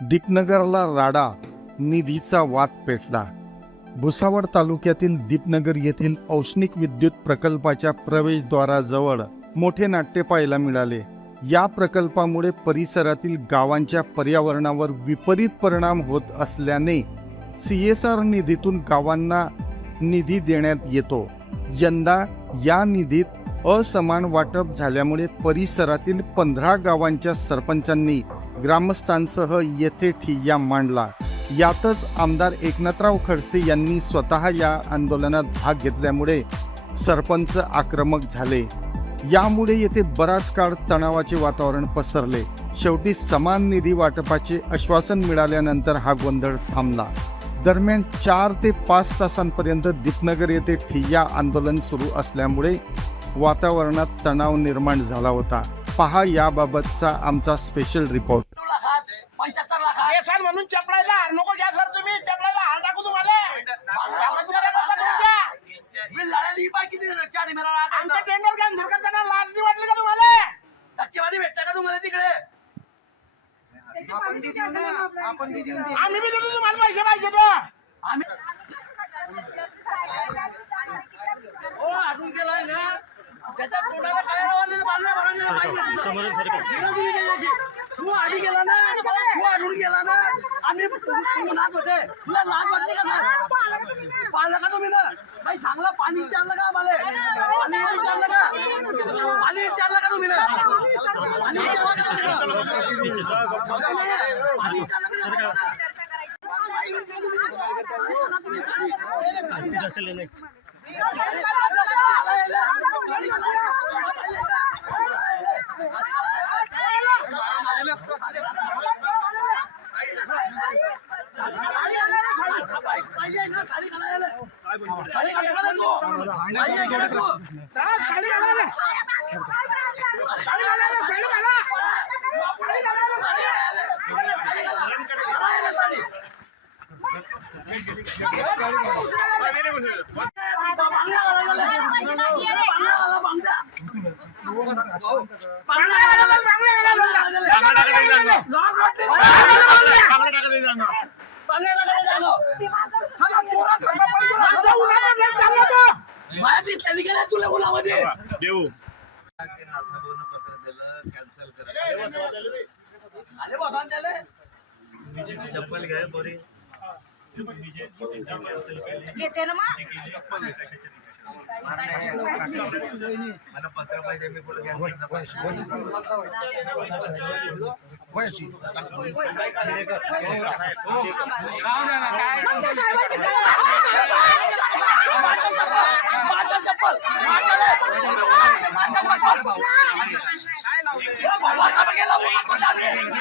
दीपनगरला राडा निधीचा वाद पेटला. भुसावळ तालुक्यातील दीपनगर येथील औष्णिक विद्युत प्रकल्पाच्या प्रवेशद्वाराजवळ मोठे नाट्य पाहायला मिळाले. या प्रकल्पामुळे परिसरातील गावांच्या पर्यावरणावर विपरीत परिणाम होत असल्याने सी एस आर निधीतून गावांना निधी देण्यात येतो. यंदा या निधीत असमान वाटप झाल्यामुळे परिसरातील पंधरा गावांच्या सरपंचांनी ग्रामस्थांसह येथे ठिय्या मांडला. यातच आमदार एकनाथराव खडसे यांनी स्वतः या आंदोलनात भाग घेतल्यामुळे सरपंच आक्रमक झाले. यामुळे येथे बराच काळ तणावाचे वातावरण पसरले. शेवटी समान निधी वाटपाचे आश्वासन मिळाल्यानंतर हा गोंधळ थांबला. दरम्यान चार ते पाच तासांपर्यंत दीपनगर येथे ठिय्या आंदोलन सुरू असल्यामुळे वातावरणात तणाव निर्माण झाला होता. पहा याबाबतचा आमचा स्पेशल रिपोर्ट. पंच्याहत्तर लाखात केसाल म्हणून चपलायला हार नको घ्या सर तुम्ही. चपलायला हार टाकू तुम्हाला. आपण तुम्हाला करता. बिल लाडायला ही किती चार मिळाला लाख आमचं टेंडर करताना लाज नाही वाटली का तुम्हाला? टक्केवारी भेटता का तुम्हाला तिकडे? आपण बी देऊ ना आपण बी देऊन दे आम्ही बी देतो तुम्हाला पैसे पाहिजे तर. आम्ही हो अजून केलाय ना त्याच्या तोंडाला काय लावलेलं बांधलं भरलेलं पाहिजे. तुम्ही. तू आधी गेला ना? तू आणून गेला ना? आम्ही नाच होते. तुला लाज वाटली का नाही पाहिलं का तुम्ही ना? काही चांगलं पाणी विचारलं का आम्हाला? पाणी विचारलं का? पाणी विचारलं का तुम्ही ना? पाणी विचारलं का. पाणी विचारलं का तुम्ही? तुम्ही साडी- साडी द्या. चला, साडी घाला ना. साडी घाला ना, साडी घाला. साडी घाला ना. बांगड्या घाला ना, बांगड्या घाला ना. आता उन्हामध्ये चालला उन्हामध्ये नाथाभाऊनं पत्र दिलं कॅन्सल करा. आले बघा त्याला चप्पल घ्या बोरी घेते ना मला पत्र पाहिजे मी कुठे साहेबांनी माझा चप्पल गेला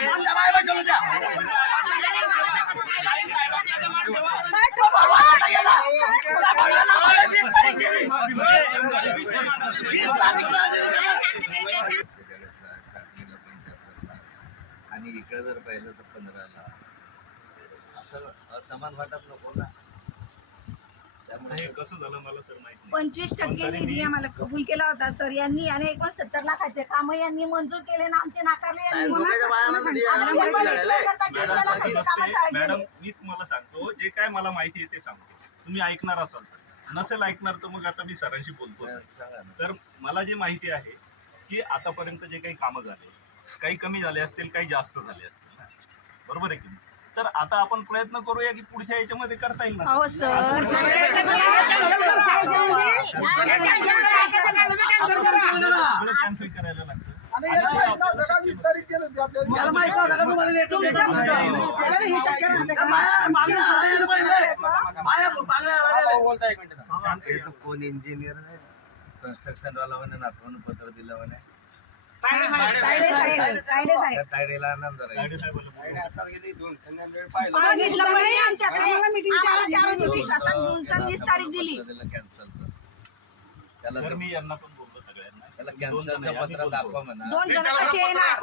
आमच्या बाहेर चलू द्या आणि इकडे जर पाहिलं तर पंधराला. असं असमान वाटप नको ना. त्यामुळे हे कसं झालं मला सर माहिती नाही. पंचवीस टक्के निधी आम्हाला कबूल केला होता सर यांनी आणि एकोणसत्तर लाखाचे काम यांनी मंजूर केले ना आमचे नाकारले मॅडम, मी तुम्हाला सांगतो जे काय मला माहिती आहे ते सांगतो. तुम्ही ऐकणार असाल तर. नसेल ऐकणार तर मग आता मी सरांशी बोलतो तर मला जे माहिती आहे की आतापर्यंत जे काही कामं झाले काही कमी झाले असतील काही जास्त झाले असतील बरोबर आहे की? तर आता आपण प्रयत्न करूया की पुढच्या याच्यामध्ये करता येईल ना कॅन्सल करायला लागतं. हे कोण इंजिनियर कन्स्ट्रक्शन वाला म्हणे नाथाभाऊनं पत्र दिलं तायडे साहेब. तायडे साहेब. त्या तायडीला आणाम जरा. तायडे साहेबाला बोलवा. मागितलं पण नाही आमच्याकडे आम्हाला चार वाजता विश्वासात घेऊन सव्वीस तारीख दिली. कॅन्सल त्याला सर ते- मी यांना पण त्याला दोन आम्ही पत्र बोलतो. दाखवा म्हणा दोन जण कसे येणार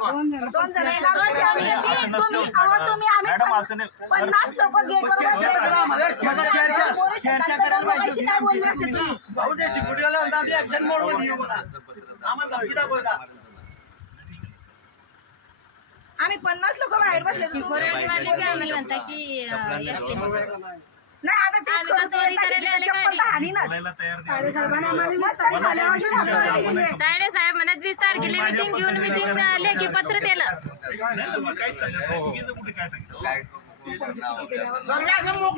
दोन जण येणार कसे आम्ही असं नसतं. तुम्ही अहो, तुम्ही आम्ही मॅडम, पन्नास असं नाही. पन्नास लोक गेटवर बसले आम्हाला चर्चा- चर्चा- पोरं चर्चा शेतात करायला पाहिजे कशी काय बोलले असते तुम्ही भाऊ ते सिक्युरिटीवाला म्हणतात, आपली ऍक्शन मोडमध्ये येऊ म्हणा. कॅन्सलचं पत्र आम्हाला धमकी दाखवता. आम्ही पन्नास लोक बाहेर बसले होते. काय की अं, या- नाही आता तेच करू. चप्पल? तर हाणीनच. बोलायला तयार नाही. मस्त झाल्यावर मी हसवली गेली. तायडे साहेब म्हणत वीस तारखेला मिटिंग घेऊन मिटिंग लेखी पत्र दिलं नाही, तुम्ही काहीच सांगत? नाही चुकीचं कुठे काय सांगितलं काय करू